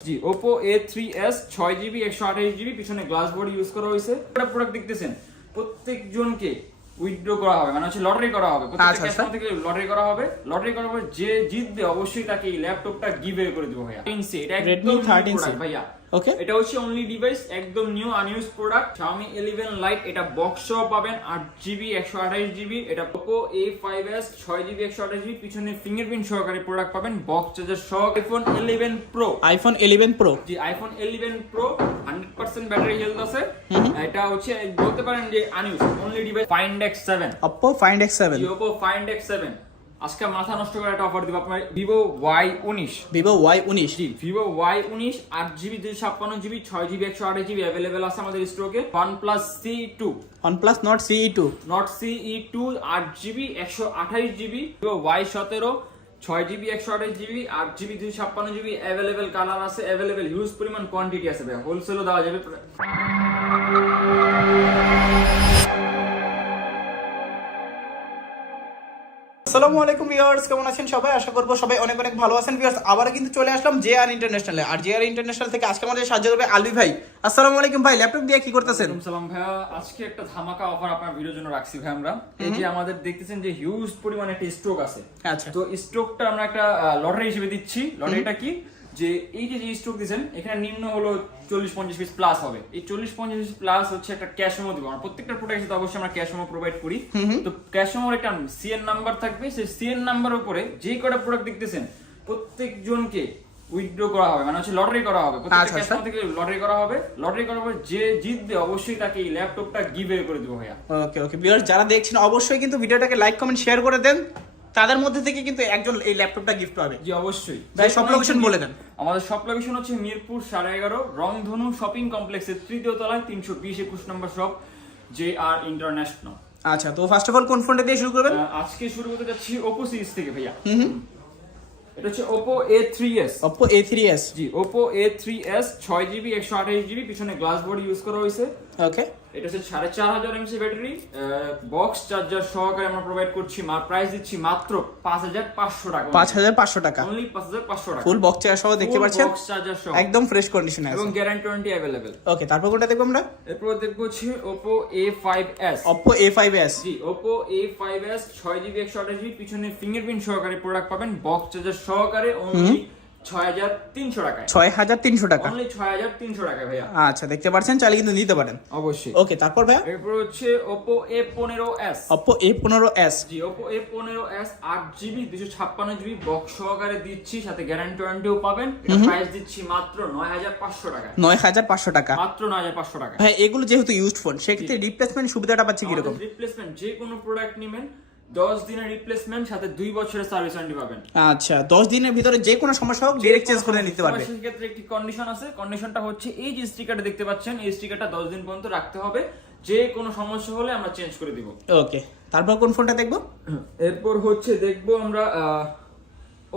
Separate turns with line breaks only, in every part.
G Oppo A three S ছয় GB একশো আঠাশ জিবি পিছনে গ্লাস বোর্ড ইউজ করা হয়েছে। একটা প্রোডাক্ট দেখতেছেন প্রত্যেকজনকে উইথড্র করা হবে মানে হচ্ছে লটারি করা হবে।
আচ্ছা, আচ্ছা।
থেকে লটারি করা হবে। লটারি করা হবে যে জিতবে অবশ্যই তাকে এই ল্যাপটপটা গিভে করে দেবো ভাইয়া। এটা একদম new
13C
product ভাইয়া।
ওকে
এটা হচ্ছে অনলি ডিভাইস একদম new unused product Xiaomi 11 Lite এটা বক্স সহ পাবেন 8 জিবি 128 জিবি এটা Oppo A5s 6 জিবি 128 জিবি পিছনে ফিঙ্গারপ্রিন্ট সহকারে প্রোডাক্ট পাবেন বক্স চার্জার সহ। iPhone 11 Pro
iPhone eleven Pro
জি আইফোন 11 প্রো 100% ব্যাটারি হেলথ আছে। এটা হচ্ছে বলতে পারেন যে unused only device Find X7
Oppo find X seven
জি Oppo Find X7 আজকে মাথা নষ্ট করে একটা অফার দিব আপনার Vivo Y19
ভিভো ওয়াই উনিশ।
জি ভিভো ওয়াই উনিশ আট জিবি দুশো ছাপ্পান্ন জিবি ছয় জিবি একশো আঠাশ জিবি অ্যাভেলেবেল আছে আমাদের স্টকে one plus C two
OnePlus Nord CE two
Nord CE two আট জিবি একশো আঠাশ জিবি ভিভো ওয়াই সতেরো ছয় জিবি একশো আঠাশ জিবি আট জিবি দুশো ছাপ্পান্ন জিবি অ্যাভেলেবেল কালার আছে অ্যাভেলেবেল হিউজ পরিমাণ কোয়ান্টিটি আছে ভাই। হোলসেলও দেওয়া যাবে।
আসসালামু আলাইকুম ভিউয়ার্স কেমন আছেন সবাই? আশা করব সবাই অনেক অনেক ভালো আছেন ভিউয়ার্স। আবার কিন্তু চলে আসলাম জে আর ইন্টারন্যাশনালে। আর জে আর ইন্টারন্যাশনাল থেকে আজকে আমাদের সাহায্য করবে আলবি ভাই। আসসালামু আলাইকুম ভাই ল্যাপটপ দিয়ে কি করতেছেন?
সালাম ভাইয়া। আজকে একটা ধামাকা অফার আপনার ভিডিওর জন্য রাখছি ভাই আমরা। এই যে আমাদের দেখতেছেন যে হিউজ পরিমাণে একটা স্ট্রোক আছে।
আচ্ছা।
তো স্ট্রোকটা আমরা একটা লটারি হিসেবে দিচ্ছি। লটারিটা কি? যে এই যে যে স্ট্রোক দিয়েছেন এখানে নিম্ন হলো চল্লিশ পঞ্চাশ পিস প্লাস হবে। এই চল্লিশ পঞ্চাশ পিস প্লাস হচ্ছে একটা ক্যাশ মেমো দিব। আমরা প্রত্যেকটা প্রোডাক্ট অবশ্যই আমরা ক্যাশ মেমো প্রোভাইড করি। তো ক্যাশ মেমোর একটা সিএন নাম্বার থাকবে। সেই সিএন নাম্বার উপরে যে কটা প্রোডাক্ট দেখতেছেন প্রত্যেকজনকে উইথড্র করা হবে। মানে হচ্ছে লটারি করা হবে। প্রত্যেকটা
আচ্ছা, আচ্ছা।
থেকে লটারি করা হবে। লটারি করার পর যে জিতবে অবশ্যই তাকে এই ল্যাপটপটা গিভ করে দেবো ভাইয়া।
ওকে ওকে ভিউয়ার্স যারা দেখছেন অবশ্যই কিন্তু ভিডিওটাকে লাইক কমেন্ট শেয়ার করে দেন। তাদের মধ্যে থেকে কিন্তু একজন এই ল্যাপটপটা গিফট পাবে।
জি অবশ্যই।
ভাই, সব location বলে দেন।
আমাদের সব লোকেশন হচ্ছে মিরপুর সাড়ে এগারো রংধনু শপিং কমপ্লেক্সের তৃতীয় তলায় তিনশো বিশ একুশ number shop J R international
আচ্ছা তো ফার্স্ট অফ অল কোন ফোনটা দিয়ে শুরু করবেন?
আজকে শুরু করতে যাচ্ছি ওপো সিরিজ থেকে ভাইয়া। এটা হচ্ছে Oppo A three S
Oppo A three S
G Oppo A three S ছয় জিবি একশো আঠাশ জিবি পিছনে গ্লাস বোর্ড ইউজ করা হয়েছে।
ওকে
এটা হচ্ছে সাড়ে চার হাজার এমসি ব্যাটারি বক্স চার্জার সহকারে আমরা প্রোভাইড করছি প্রাইস দিচ্ছি মাত্র পাঁচ হাজার পাঁচশো টাকা
পাঁচ হাজার পাঁচশো টাকা।
অনলি পাঁচ হাজার পাঁচশো টাকা।
ফুল বক্স চেয়ার সহ দেখতে পাচ্ছেন?
box charger সহ।
একদম ফ্রেশ কন্ডিশনে
এবং গ্যারান্টি ওয়ারেন্টি অ্যাভেলেবেল
ওকে তারপর কোনটা দেখব আমরা?
এরপর দেখব হচ্ছে Oppo A five S
Oppo A five S
G Oppo A five S ছয় জিবি একশো আঠাশ পিছনে ফিঙ্গারপ্রিন্ট সহকারে প্রোডাক্ট পাবেন বক্স চার্জার সহকারে অনলি ছয় হাজার তিনশো
টাকা।
ভাইয়া।
আচ্ছা দেখতে পাচ্ছেন চাইলে কিন্তু নিতে পারেন।
অবশ্যই।
ওকে তারপর ভাইয়া?
এরপর হচ্ছে ওপো এ পনেরো এস
অপ্পো এ পনেরো এস
জি ওপো এ পনেরো এস আট জিবি দুশো ছাপ্পান্ন জিবি বক্স সহকারে দিচ্ছি সাথে গ্যারান্টি ওয়ারেন্টিও পাবেন। প্রাইস দিচ্ছি মাত্র নয় হাজার পাঁচশো টাকা
নয় হাজার পাঁচশো টাকা।
মাত্র নয় হাজার পাঁচশো টাকা
ভাই এগুলো যেহেতু ইউজড ফোন সেক্ষেত্রে রিপ্লেসমেন্ট সুবিধাটা পাচ্ছে কীরকম?
রিপ্লেসমেন্ট যে কোনো প্রোডাক্ট নেবেন 10 দিনের রিপ্লেসমেন্ট সাথে দুই বছরের সার্ভিস ওয়ারেন্টি পাবেন।
আচ্ছা 10 দিনের ভিতরে যে কোনো সমস্যা হোক ডাইরেক্ট চেঞ্জ করে নিতে পারবে।
সেই ক্ষেত্রে একটি কন্ডিশন আছে। কন্ডিশনটা হচ্ছে এই যে স্টিকারটা দেখতে পাচ্ছেন এই স্টিকারটা 10 দিন পর্যন্ত রাখতে হবে। যে কোনো সমস্যা হলে আমরা চেঞ্জ করে দিব।
ওকে তারপর কোন ফোনটা দেখব?
এরপর হচ্ছে দেখব আমরা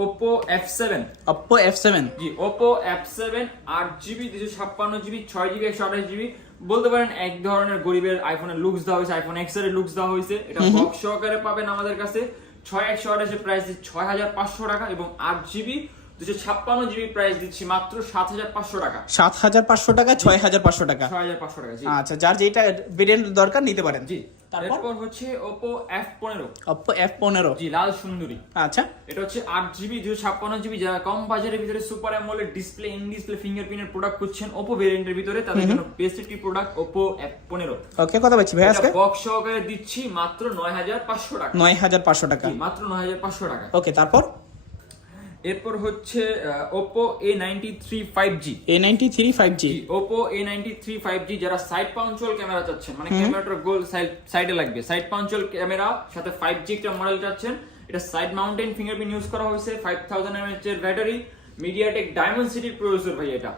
Oppo
F7 এফ সেভেন
জি ওপো অ্যাফ সেভেন আট জিবি দুশো Oppo F7 8GB 256GB 6GB GB বলতে পারেন এক ধরনের গরিবের আইফোনের লুকস দেওয়া হয়েছে আইফোন এক্সের লুকস দেওয়া হয়েছে। এটা বক্স সহকারে পাবেন আমাদের কাছে। ছয় একশো আঠাশের প্রাইস দিচ্ছি ছয় হাজার পাঁচশো টাকা এবং আট জিবি দুশো ছাপ্পান্ন জিবি প্রাইস দিচ্ছি মাত্র সাত হাজার পাঁচশো টাকা।
সাত হাজার পাঁচশো টাকা ছয় হাজার পাঁচশো টাকা।
ছয় হাজার পাঁচশো টাকা
আচ্ছা যার যেটা ভেরিয়েন্ট দরকার নিতে পারেন।
জি।
তারপর?
হচ্ছে পনেরো।
অপ্পো এফ পনেরো।
জি লাল সুন্দরী।
আচ্ছা।
এটা হচ্ছে আট জিবি দুশো ছাপ্পান্ন জিবি। যারা কম বাজারের ভিতরে super AMOLED display in display ফিঙ্গারপ্রিন্টের product খুঁজছেন ওপো ভেরিয়েন্টের ভিতরে তাদের জন্য বেস্ট একটি প্রোডাক্ট ওপো এফ পনেরো।
ওকে কথা বলছি ভাই আজকে?
বক্স সহকারে দিচ্ছি মাত্র নয় হাজার পাঁচশো টাকা।
নয় হাজার পাঁচশো টাকা।
মাত্র নয় হাজার পাঁচশো টাকা।
ওকে তারপর?
এরপর হচ্ছে Oppo A ninety three five G
A ninety three five G
Oppo A ninety three five G যারা সাইড পাঞ্চুয়াল ক্যামেরা চাচ্ছেন মানে ক্যামেরাটার গোল সাইডে লাগবে। সাইড পাঞ্চুয়াল ক্যামেরা সাথে ফাইভ জি একটা মডেল চাচ্ছেন। এটা সাইড মাউন্টেন ফিঙ্গারপ্রিন্ট ইউজ করা হয়েছে five thousand M H battery MediaTek diamond সিটির প্রসেসর ভাই এটা।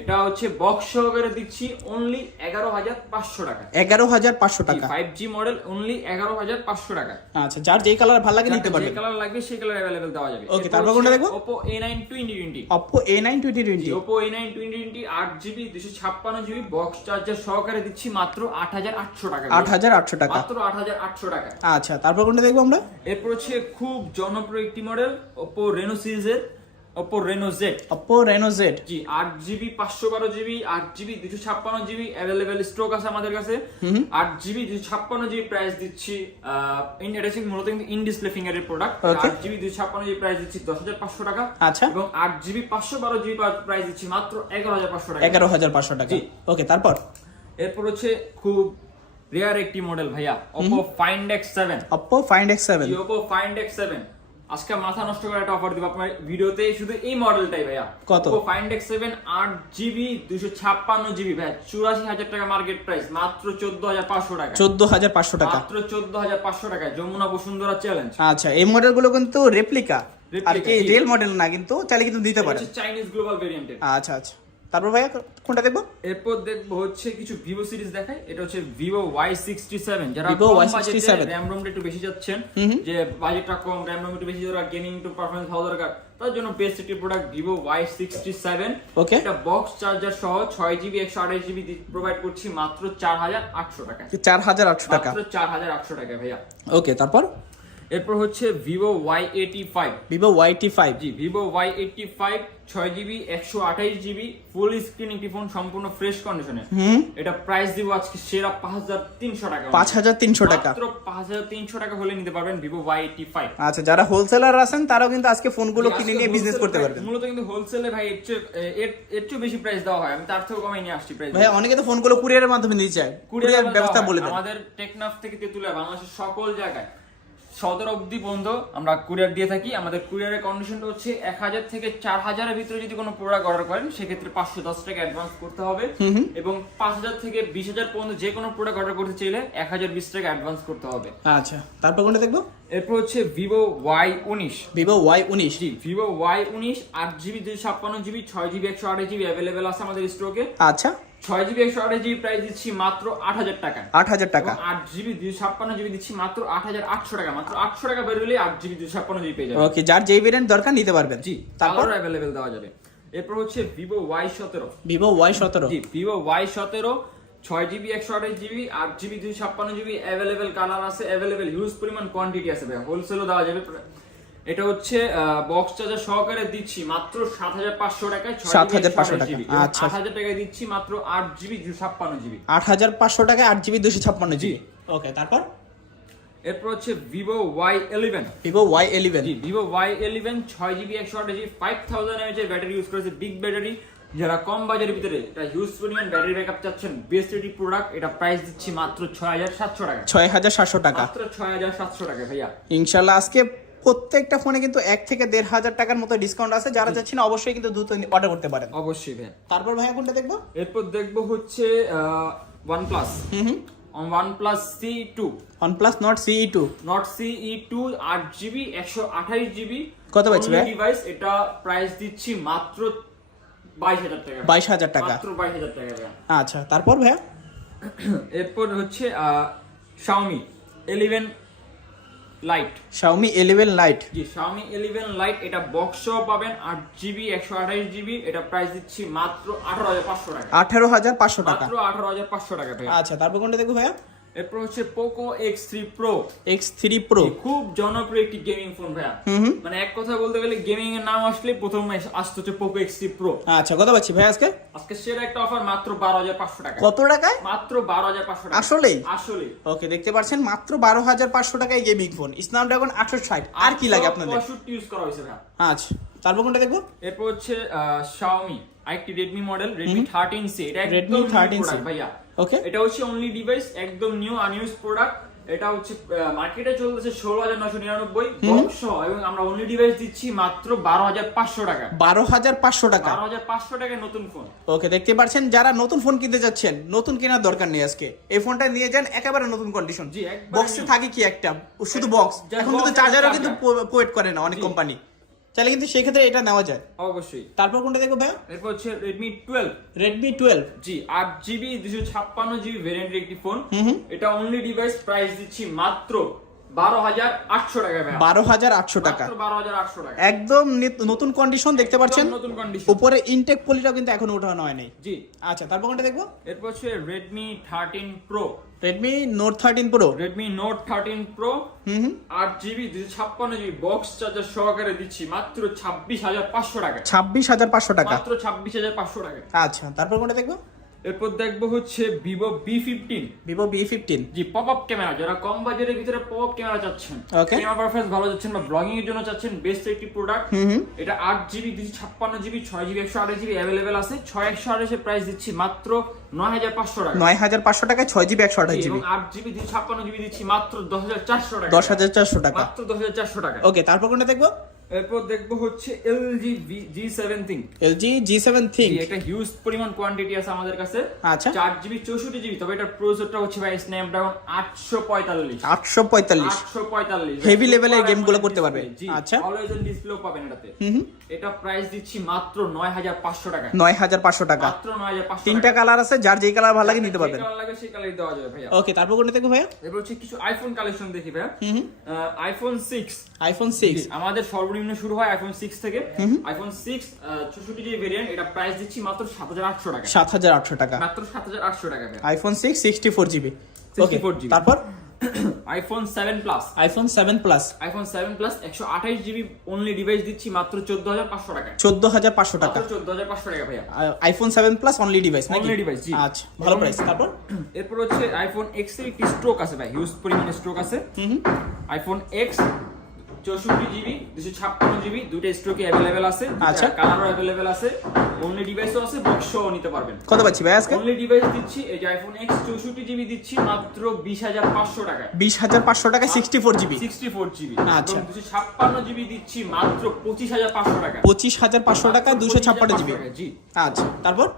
এটা হচ্ছে বক্স সহকারে দিচ্ছি অনলি এগারো হাজার পাঁচশো টাকা।
এগারো হাজার পাঁচশো টাকা।
ফাইভ জি মডেল অনলি এগারো হাজার পাঁচশো টাকা।
আচ্ছা যার যেই কালার ভালো লাগে নিতে
যে কালার লাগবে সেই কালার অ্যাভেলেবেল দেওয়া যাবে।
Okay, তারপর কোনটা দেখব?
A nine twenty twenty
Oppo A nine twenty twenty
Oppo A nine twenty twenty আট জিবি দুশো ছাপ্পান্ন জিবি বক্স চার্জার সহকারে দিচ্ছি মাত্র আট হাজার আটশো টাকা।
আট হাজার আটশো টাকা।
মাত্র আট হাজার আটশো টাকা।
আচ্ছা তারপর কোনটা দেখব আমরা?
এরপর হচ্ছে খুব জনপ্রিয় একটি মডেল ওপো রেনো সিরিজের Oppo Reno Z.
Oppo Reno Z
জি আট জিবি পাঁচশো বারো জিবি আট জিবি দুশো ছাপ্পান্ন জিবি অ্যাভেলেবেল স্টক আছে আমাদের কাছে। আট জিবি দুশো ছাপ্পান্ন জিবি প্রাইস দিচ্ছি এটা হচ্ছে মূলত কিন্তু ইন ডিসপ্লে ফিঙ্গারের প্রোডাক্ট
Okay.
আট জিবি দুশো ছাপ্পান্ন জিবি প্রাইস দিচ্ছি দশ হাজার পাঁচশো টাকা।
আচ্ছা।
এবং আট জিবি পাঁচশো বারো জিবি প্রাইস দিচ্ছি মাত্র এগারো হাজার পাঁচশো টাকা।
এগারো হাজার পাঁচশো টাকা।
জি।
ওকে তারপর?
এরপর হচ্ছে খুব রেয়ার একটি মডেল ভাইয়া Oppo Find X7
Oppo find X seven
Oppo Find X7 আজকে মাথা নষ্ট করে একটা অফার দিব আপনার ভিডিওতে। শুধু এই মডেলটাই ভাইয়া।
কত?
Oppo Find X7 আট জিবি দুশো ছাপ্পান্ন জিবি ভাইয়া। চুরাশি হাজার টাকা মার্কেট প্রাইস মাত্র চোদ্দ হাজার পাঁচশো টাকা।
চোদ্দ হাজার পাঁচশো টাকা।
মাত্র চোদ্দ হাজার পাঁচশো টাকা। যমুনা বসুন্ধরা চ্যালেঞ্জ
আচ্ছা এই মডেলগুলো কিন্তু রেপ্লিকা আর কি রিয়েল মডেল না কিন্তু চাইলে কিন্তু দিতে পারেন।
চাইনিজ গ্লোবাল ভেরিয়েন্টের
আচ্ছা আচ্ছা। তারপর ভাইয়া কোনটা দেখব?
এরপর দেখব হচ্ছে কিছু ভিভো সিরিজ দেখায় এটা হচ্ছে ভিভো ওয়াই সিক্সটি সেভেন যারা
Vivo
কম
Y67
বাজেটে র্যাম রোমটা একটু বেশি যাচ্ছেন যে বাজেটটা কম র্যাম রোম একটু বেশি দরকার গেমিং একটু পারফরমেন্স ভালো দরকার তার জন্য বেস্ট একটি product Vivo Y sixty seven
Okay.
এটা বক্স চার্জার সহ ছয় জিবি একশো আঠাশ জিবি প্রোভাইড করছি মাত্র চার হাজার আটশো টাকা
চার হাজার আটশো টাকা।
মাত্র চার হাজার আটশো টাকা ভাইয়া।
ওকে তারপর?
এরপর হচ্ছে Vivo Y eighty five
Vivo Y five
G Vivo Y eighty five ছয় জিবি একশো আঠাইশ জিবি ফুল স্ক্রিন একটি ফোন সম্পূর্ণ ফ্রেশ কন্ডিশনে এটা প্রাইস দিব আজকে সেরা পাঁচ হাজার তিনশো টাকা।
পাঁচ হাজার তিনশো টাকা।
মাত্র পাঁচ হাজার তিনশো টাকা হলে নিতে পারবেন ভিভো ওয়াই এইটটি ফাইভ
আচ্ছা যারা হোলসেলার আছেন তারাও কিন্তু আজকে ফোনগুলো কিনে নিয়ে বিজনেস করতে পারবেন।
মূলত কিন্তু হোলসেলে ভাই এর চেয়ে বেশি প্রাইস দেওয়া হয়। আমি তার থেকেও কমাই নিয়ে আসছি প্রাইস
ভাই অনেকে তো ফোনগুলো কুরিয়ারের মাধ্যমে নিয়ে যায়। কুরিয়ার ব্যবস্থা বলে
আমাদের টেকনাফ থেকে তেতুলিয়া বাংলাদেশের সকল জায়গায় সদর অবধি পর্যন্ত আমরা কুরিয়ার দিয়ে থাকি। আমাদের কুরিয়ারের কন্ডিশনটা হচ্ছে এক হাজার থেকে চার হাজারের ভিতরে যদি কোনো প্রোডাক্ট অর্ডার করেন সেক্ষেত্রে পাঁচশো দশ টাকা অ্যাডভান্স করতে হবে। এবং পাঁচ হাজার থেকে বিশ হাজার পর্যন্ত যে কোনো প্রোডাক্ট অর্ডার করতে চাইলে এক হাজার বিশ টাকা অ্যাডভান্স করতে হবে।
আচ্ছা তারপর কোনটা দেখব?
এরপর হচ্ছে ভিভো ওয়াই উনিশ।
ভিভো ওয়াই উনিশ।
জি ভিভো ওয়াই উনিশ আট জিবি দুই ছাপ্পান্ন জিবি ছয় জিবি একশো আঠাশ জিবি অ্যাভেলেবেল আছে আমাদের স্টোকে
আচ্ছা।
ছয় জিবি একশো আঠাশ জিবি প্রাইস দিচ্ছি মাত্র আট হাজার টাকা।
আট হাজার টাকা।
আট জিবি দুই ছাপ্পান্ন জিবি দিচ্ছি মাত্র আট হাজার আটশো টাকা। মাত্র আটশো টাকা বের হলে আট জিবি দুই ছাপ্পান্ন জিবি পেয়ে যাবে।
ওকে যার যেই ভেরিয়েন্ট দরকার নিতে পারবেন।
জি
তারপর?
তারপর অ্যাভেলেবেল দেওয়া যাবে। এরপর হচ্ছে ভিভো ওয়াই সতেরো।
ভিভো ওয়াই সতেরো।
জি ভিভো ওয়াই সতেরো ছয় জিবি একশো আঠাশ জিবি আট জিবি দুই ছাপ্পান্ন জিবি অ্যাভেলেবেল কালার আছে অ্যাভেলেবেল হিউজ পরিমাণ কোয়ান্টিটি আছে ভাই। হোলসেলও দেওয়া যাবে। এটা হচ্ছে বক্স চার্জার সহকারে দিচ্ছি মাত্র সাত হাজার পাঁচশো টাকায় ছয়
7,500 টাকা,
জিবি
আচ্ছা।
আট হাজার টাকায় দিচ্ছি মাত্র আট জিবি দুই ছাপ্পান্ন জিবি
আট হাজার পাঁচশো টাকায় আট জিবি দুশো ছাপ্পান্ন জিবি ওকে তারপর?
এরপর হচ্ছে Vivo Y eleven
Vivo Y eleven
G Vivo Y eleven ছয় জিবি একশো আট জিবি ফাইভ থাউজেন্ড এমএচ এর ব্যাটারি ইউজ করেছে বিগ ব্যাটারি যারা কম বাজারের ভিতরে এটা হিউজ পরিমাণ ব্যাটারি ব্যাকআপ চাচ্ছেন বেস্ট এটি প্রোডাক্ট এটা প্রাইস দিচ্ছি মাত্র ছয় হাজার সাতশো টাকা।
ছয় হাজার সাতশো টাকা।
মাত্র ছয় হাজার সাতশো টাকা ভাইয়া।
ইনশাল্লাহ আজকে প্রত্যেকটা ফোনে কিন্তু এক থেকে দেড় হাজার টাকার মতো ডিসকাউন্ট আছে। যারা চাচ্ছেন অবশ্যই কিন্তু দ্রুত অর্ডার করতে পারেন।
অবশ্যই ভাইয়া।
তারপর ভাইয়া কোনটা দেখব?
এরপর দেখব হচ্ছে one plus
hmm hmm. OnePlus Nord
আঠাইশ জিবি
কত পাচ্ছি ভাই?
ডিভাইস এটা প্রাইস দিচ্ছি মাত্র টাকা। মাত্র
আচ্ছা তারপর ভাইয়া?
এরপর হচ্ছে লাইট
Xiaomi 11 Lite.
জি শাওমি এলিভেন লাইট এটা বক্সও পাবেন আট জিবি একশো আঠাইশ জিবি এটা প্রাইস দিচ্ছি মাত্র আঠারো হাজার পাঁচশো টাকা।
আঠারো হাজার পাঁচশো টাকা।
মাত্র আঠারো হাজার পাঁচশো টাকা ভাই
আচ্ছা তারপর কোনটা দেখব ভাইয়া?
এরপর হচ্ছে Poco X three Pro
X three Pro
খুব জনপ্রিয় একটি গেমিং ফোন ভাইয়া। মানে এক কথা বলতে গেলে গেমিং এর নাম আসলে প্রথম আসতে হচ্ছে পোকো এক্স থ্রি প্রো
আচ্ছা কত পাচ্ছি ভাই আজকে?
আজকে সেরা একটা অফার মাত্র বারো হাজার পাঁচশো টাকা
কত টাকায়?
মাত্র বারো হাজার পাঁচশো টাকা
আসলেই?
আসলে
ওকে দেখতে পাচ্ছেন মাত্র বারো হাজার পাঁচশো টাকায় গেমিং ফোন স্ন্যাপড্রাগন আটশো ষাট। আর কি লাগে আপনাদের?
ইউজ করা হয়েছে ভাইয়া।
আচ্ছা তারপর কোনটা দেখব?
এরপর হচ্ছে শাওমি আরেকটি Redmi model Redmi thirteen C এটা
13C
থার্টিন ভাইয়া।
ওকে
এটা হচ্ছে অনলি ডিভাইস একদম নিউ আনইউজ প্রোডাক্ট এটা হচ্ছে মার্কেটে চলতেছে ষোলো হাজার নশো নিরানব্বই এবং আমরা অনলি ডিভাইস দিচ্ছি মাত্র বারো হাজার পাঁচশো টাকা।
বারো হাজার পাঁচশো টাকা।
বারো হাজার পাঁচশো টাকায় নতুন ফোন
ওকে দেখতে পাচ্ছেন যারা নতুন ফোন কিনতে যাচ্ছেন নতুন কেনার দরকার নেই আজকে। এই ফোনটা নিয়ে যান একেবারে নতুন কন্ডিশন
জি,
বক্সে থাকে কি একটা? শুধু বক্স এখন কিন্তু চার্জারও কিন্তু পোয়েট করে না অনেক কোম্পানি চাইলে কিন্তু সেই ক্ষেত্রে এটা নেওয়া যায়।
অবশ্যই।
তারপর কোনটা দেখব ভাইয়া?
এরপর হচ্ছে রেডমি টুয়েলভ
রেডমি টুয়েলভ
জি আট জিবি দুশো ছাপ্পান্ন জিবি ভেরিয়েন্টের একটি ফোন এটা অনলি ডিভাইস প্রাইস দিচ্ছি মাত্র বারো হাজার আটশো টাকা
বারো হাজার আটশো টাকা।
বারো হাজার আটশো টাকা।
একদম নতুন কন্ডিশন দেখতে পাচ্ছেন?
নতুন কন্ডিশন
উপরে ইনটেক পলিটাও কিন্তু এখনও ওঠানো হয় নাই।
জি।
আচ্ছা তারপর কোনটা দেখব?
এরপর হচ্ছে Redmi thirteen Pro
Redmi Note thirteen Pro
Redmi Note thirteen Pro আট জিবি দুশো ছাপ্পান্ন জিবি বক্স চার্জার সহকারে দিচ্ছি মাত্র ছাব্বিশ হাজার পাঁচশো টাকা।
ছাব্বিশ হাজার পাঁচশো টাকা।
মাত্র ছাব্বিশ হাজার পাঁচশো টাকা।
আচ্ছা তারপর কোনটা দেখব?
এরপর দেখব হচ্ছে Vivo V fifteen
Vivo V fifteen
জি পপ আপ ক্যামেরা যারা কম বাজেটের ভিতরে পপ আপ ক্যামেরা চাচ্ছেন. ক্যামেরা পারফরমেন্স ভালো যাচ্ছেন বা ব্লগিং এর জন্য চাচ্ছেন বেস্ট একটি প্রোডাক্ট এটা আট জিবি দুশো ছাপ্পান্ন জিবি ছয় জিবি একশো আঠাশ জিবি অ্যাভেলেবেল আছে। ছয় একশো আঠাশের প্রাইস দিচ্ছি মাত্র নয় হাজার পাঁচশো টাকা।
নয় হাজার পাঁচশো টাকায় ছয় জিবি একশো আঠাশ জিবি
আট জিবি দুশো ছাপ্পান্ন জিবি দিচ্ছি মাত্র দশ হাজার চারশো টাকা।
দশ হাজার চারশো টাকা।
মাত্র দশ হাজার চারশো টাকা।
ওকে তারপর কোনটা দেখব?
এরপর দেখব হচ্ছে LG G seven ThinQ
LG G seven
একটা হিউজ পরিমাণ কোয়ান্টিটি আছে আমাদের কাছে।
আচ্ছা।
চার জিবি চৌষট্টি জিবি তবে এটার প্রসেসরটা হচ্ছে ভাই স্ন্যাপড্রাগন আটশো পঁয়তাল্লিশ।
আটশো পঁয়তাল্লিশ।
আটশো পঁয়তাল্লিশ।
এরগুলো করতে পারবে। আচ্ছা।
অলওয়েজ অন ডিসপ্লেও পাবেন এটাতে। এটা প্রাইস দিচ্ছি মাত্র নয় হাজার পাঁচশো টাকা।
নয় হাজার পাঁচশো টাকা।
মাত্র নয় হাজার পাঁচশো
তিনটা কালার আছে যার যেই কালার ভালো লাগে নিতে পারবেন।
কালার লাগে সেই কালার দেওয়া যাবে ভাইয়া।
ওকে তারপর কোনটা দেখব ভাইয়া?
এবার হচ্ছে কিছু আইফোন কালেকশন দেখি ভাইয়া। আইফোন সিক্স
আইফোন সিক্স
আমাদের সর্বনিম্ন শুরু হয় আইফোন সিক্স থেকে। আইফোন সিক্স চৌষট্টি জিবি ভেরিয়েন্ট এটা প্রাইস দিচ্ছি মাত্র সাত হাজার আটশো টাকা।
সাত হাজার আটশো টাকা।
মাত্র সাত হাজার আটশো টাকা
iPhone six sixty four GB okay
64 GB
তারপর?
IPhone seven plus
iPhone seven plus
iPhone seven plus একশো আঠাইশ জিবি অনলি ডিভাইস দিচ্ছি মাত্র চোদ্দ হাজার পাঁচশো টাকা।
চোদ্দ হাজার পাঁচশো টাকা।
চোদ্দ হাজার পাঁচশো টাকা ভাইয়া।
IPhone seven plus only device
Only device, জি।
আচ্ছা ভালো প্রাইস তারপর?
এরপর হচ্ছে আইফোন এক্সের একটি স্ট্রোক আছে ভাই হিউজ পরিমাণে স্ট্রোক আছে। আইফোন এক্স চৌষট্টি জিবি দুশো ছাপ্পান্ন জিবি দুটো স্ট্রোকে অ্যাভেলেবেল আছে
আচ্ছা।
কালারও অ্যাভেলেবেল আছে অনলি ডিভাইসও আছে বক্সও নিতে পারবেন।
কত পাচ্ছি ভাই আজকে?
অনলি ডিভাইস দিচ্ছি এই যে আইফোন এক্স চৌষট্টি জিবি দিচ্ছি মাত্র বিশ হাজার পাঁচশো টাকা
বিশ হাজার পাঁচশো টাকায় sixty four GB.
Sixty four GB
আচ্ছা।
দুশো ছাপ্পান্ন জিবি দিচ্ছি মাত্র পঁচিশ হাজার পাঁচশো টাকা
পঁচিশ হাজার পাঁচশো টাকায় দুশো ছাপ্পান্ন জিবি।
জি।
আচ্ছা তারপর?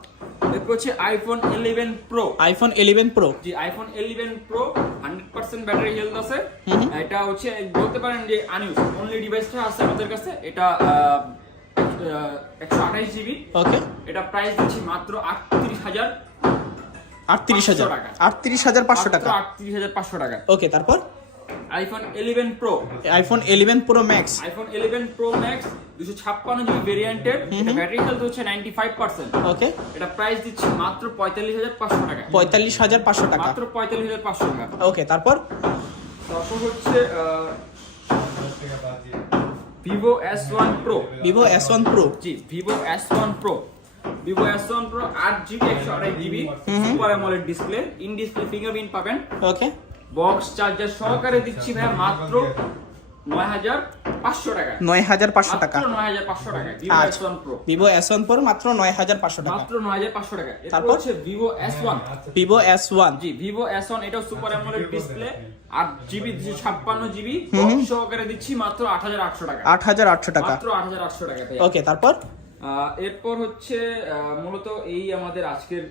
এরপর হচ্ছে iPhone eleven Pro
iPhone eleven Pro
জি iPhone eleven Pro hundred percent battery health আছে। এটা হচ্ছে বলতে পারেন যে আনইউজ অনলি ডিভাইসটা আছে আমাদের কাছে এটা একশো আঠাইশ জিবি
ওকে
এটা প্রাইস দিচ্ছি মাত্র আটত্রিশ হাজার
আটত্রিশ হাজার।
টাকা।
আটত্রিশ হাজার পাঁচশো টাকা।
আটত্রিশ হাজার পাঁচশো টাকা।
ওকে তারপর?
IPhone eleven Pro
iPhone eleven Pro Max
iPhone eleven Pro Max দুশো ছাপ্পান্ন জিবি ভেরিয়েন্টের ব্যাটারি হেলথ হচ্ছে নাইনটি ফাইভ পার্সেন্ট
ওকে
এটা প্রাইস দিচ্ছি মাত্র পঁয়তাল্লিশ হাজার পাঁচশো টাকা।
পঁয়তাল্লিশ হাজার পাঁচশো টাকা।
মাত্র পঁয়তাল্লিশ হাজার পাঁচশো টাকা।
ওকে তারপর?
তারপর হচ্ছে Vivo S one Pro
Vivo S one Pro
জি Vivo S one Pro Vivo S one Pro আট জিবি একশো GB super AMOLED display in display fingerprint পাবেন।
ওকে
বক্স চার্জার সহকারে দিচ্ছি ভাই মাত্র নয় হাজার পাঁচশো টাকা।
নয় হাজার পাঁচশো টাকা।
নয় হাজার পাঁচশো টাকা। Vivo S one Pro
Vivo S one Pro মাত্র নয় হাজার পাঁচশো টাকা।
মাত্র নয় হাজার পাঁচশো টাকা। এরপর
তারপর?
হচ্ছে Vivo S one
Vivo S one
জি ভিভো এস ওয়ান এটাও সুপার অ্যামোলেড ডিসপ্লে আট জিবি ছাপ্পান্ন জিবি সহকারে দিচ্ছি মাত্র আট হাজার আটশো টাকা।
আট হাজার আটশো টাকা।
মাত্র আট হাজার আটশো টাকা
ওকে তারপর?
এরপর হচ্ছে আহ, মূলত এই আমাদের আজকের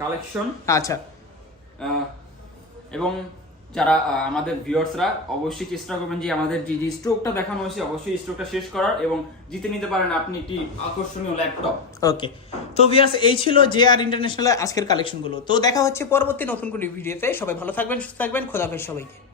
কালেকশন
আচ্ছা।
এবং যারা আমাদের ভিউয়ার্সরা, অবশ্যই চেষ্টা করবেন যে আমাদের যে যে স্ট্রোকটা দেখানো হয়েছে, অবশ্যই স্ট্রোকটা শেষ করার এবং জিতে নিতে পারেন আপনি একটি আকর্ষণীয় ল্যাপটপ
ওকে তো ভিউয়ার্স, এই ছিল যে আর ইন্টারন্যাশনাল আজকের কালেকশনগুলো তো দেখা হচ্ছে পরবর্তী নতুন কোনো ভিডিওতে সবাই ভালো থাকবেন, সুস্থ থাকবেন। খোদাফেজ সবাইকে।